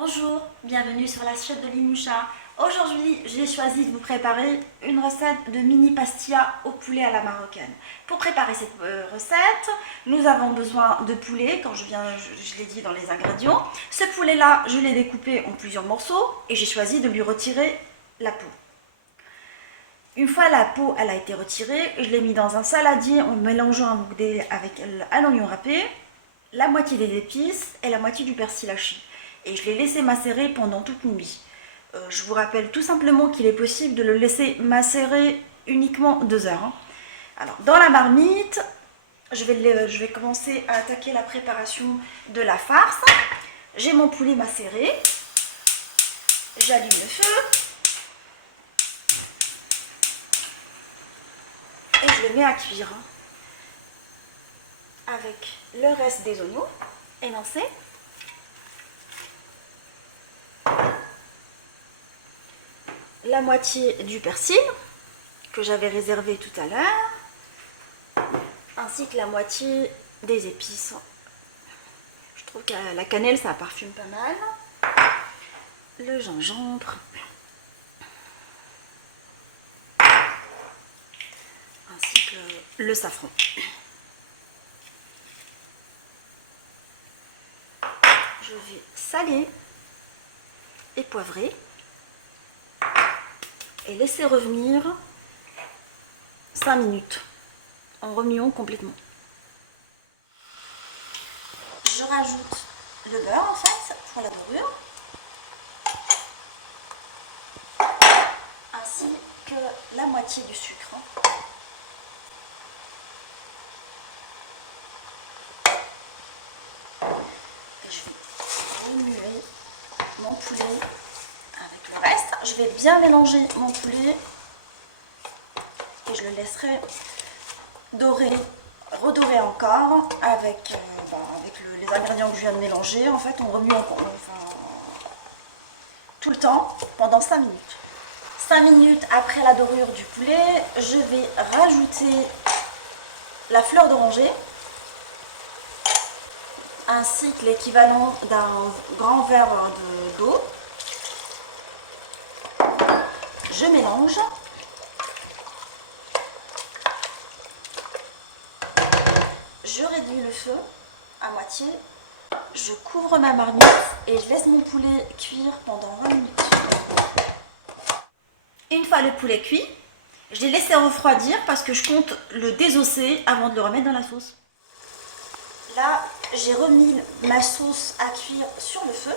Bonjour, bienvenue sur la chaîne de Limoucha. Aujourd'hui, j'ai choisi de vous préparer une recette de mini pastilla au poulet à la marocaine. Pour préparer cette recette, nous avons besoin de poulet, quand je l'ai dit dans les ingrédients. Ce poulet-là, je l'ai découpé en plusieurs morceaux et j'ai choisi de lui retirer la peau. Une fois la peau elle a été retirée, je l'ai mis dans un saladier en mélangeant avec un oignon râpé, la moitié des épices et la moitié du persil haché. Et je l'ai laissé macérer pendant toute une nuit. Je vous rappelle tout simplement qu'il est possible de le laisser macérer uniquement 2 heures. Alors, dans la marmite, je vais commencer à attaquer la préparation de la farce. J'ai mon poulet macéré. J'allume le feu. Et je le mets à cuire avec le reste des oignons émincés. La moitié du persil que j'avais réservé tout à l'heure, ainsi que la moitié des épices. Je trouve que la cannelle ça parfume pas mal. Le gingembre, ainsi que le safran. Je vais saler et poivrer et laisser revenir 5 minutes en remuant complètement. Je rajoute le beurre en fait pour la dorure, ainsi que la moitié du sucre. Et je vais remuer mon poulet avec le reste. Je vais bien mélanger mon poulet et je le laisserai dorer, redorer encore avec les ingrédients que je viens de mélanger. En fait, on remue tout le temps pendant 5 minutes. 5 minutes après la dorure du poulet, je vais rajouter la fleur d'oranger ainsi que l'équivalent d'un grand verre d'eau. Je mélange. Je réduis le feu à moitié. Je couvre ma marmite et je laisse mon poulet cuire pendant 20 minutes. Une fois le poulet cuit, je l'ai laissé refroidir parce que je compte le désosser avant de le remettre dans la sauce. Là, j'ai remis ma sauce à cuire sur le feu.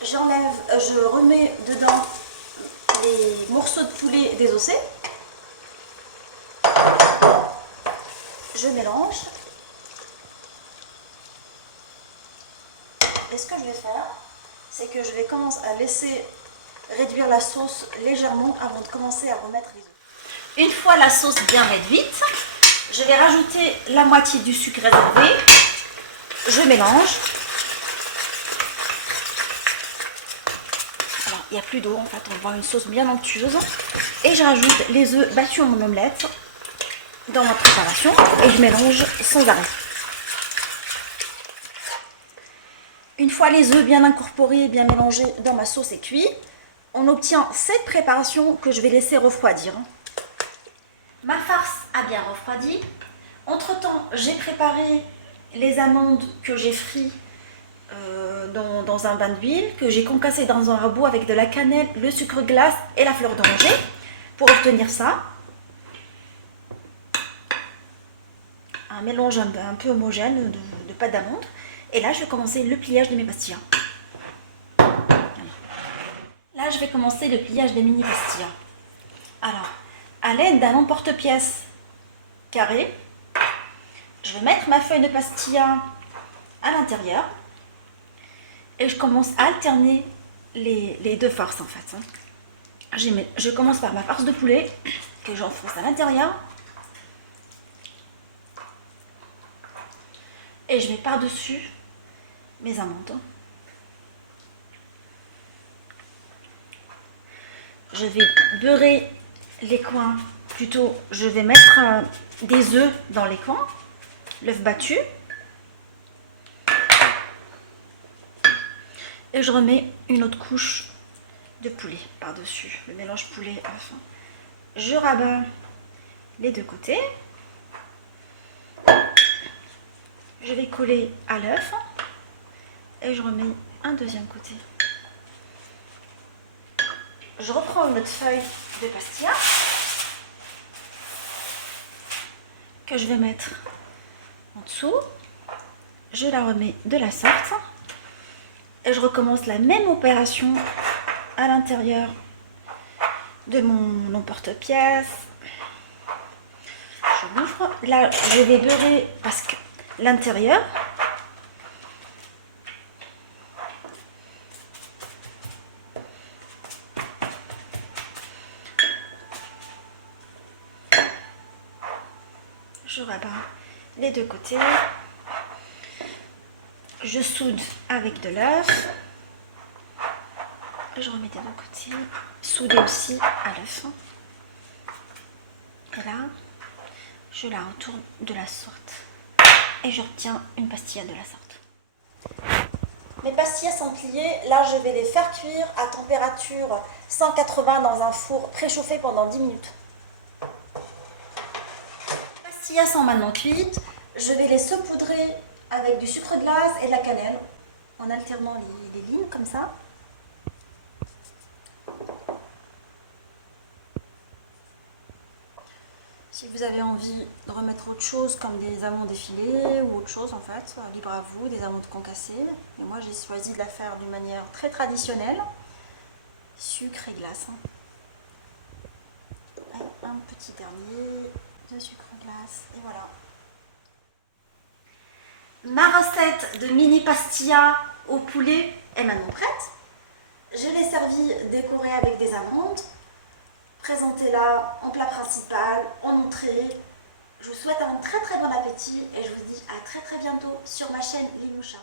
Je remets dedans les morceaux de poulet désossés. Je mélange. Et ce que je vais faire, c'est que je vais commencer à laisser réduire la sauce légèrement avant de commencer à remettre les œufs. Une fois la sauce bien réduite, je vais rajouter la moitié du sucre réservé. Je mélange. Alors, il n'y a plus d'eau, en fait, on va avoir une sauce bien onctueuse. Et je rajoute les œufs battus en omelette dans ma préparation et je mélange sans arrêt. Une fois les œufs bien incorporés et bien mélangés dans ma sauce et cuits, on obtient cette préparation que je vais laisser refroidir. Ma farce a bien refroidi. Entre-temps, j'ai préparé les amandes que j'ai frites dans un bain d'huile, que j'ai concassé dans un rabot avec de la cannelle, le sucre glace et la fleur d'oranger pour obtenir ça. Un mélange un peu homogène de pâte d'amande. Et là, je vais commencer le pliage de mes pastillas. Là, je vais commencer le pliage des mini pastillas. Alors, à l'aide d'un emporte-pièce carré, je vais mettre ma feuille de pastilla à l'intérieur et je commence à alterner les deux farces en fait. Je commence par ma farce de poulet que j'enfonce à l'intérieur et je mets par-dessus mes amandes. Je vais beurrer les coins, plutôt je vais mettre des œufs dans les coins, l'œuf battu. Et je remets une autre couche de poulet par-dessus, le mélange poulet à la fin. Je rabats les deux côtés. Je vais coller à l'œuf et je remets un deuxième côté. Je reprends une autre feuille de pastilla que je vais mettre en dessous. Je la remets de la sorte et je recommence la même opération à l'intérieur de mon emporte-pièce. Je l'ouvre. Là, je vais beurrer parce que l'intérieur, je rabats les deux côtés. Je soude avec de l'œuf. Je remets des deux côtés. Souder aussi à l'œuf. Et là, je la retourne de la sorte. Et je retiens une pastilla de la sorte. Mes pastillas sont pliées. Là, je vais les faire cuire à température 180 dans un four préchauffé pendant 10 minutes. Les pastillas sont maintenant cuites. Je vais les saupoudrer avec du sucre glace et de la cannelle en alternant les lignes comme ça. Si vous avez envie de remettre autre chose comme des amandes effilées ou autre chose en fait, libre à vous, des amandes concassées. Mais moi j'ai choisi de la faire d'une manière très traditionnelle, sucre et glace. Et un petit dernier de sucre glace et voilà. Ma recette de mini pastilla au poulet est maintenant prête. Je l'ai servie décorée avec des amandes. Présentez-la en plat principal, en entrée. Je vous souhaite un très très bon appétit et je vous dis à très très bientôt sur ma chaîne Linoucha.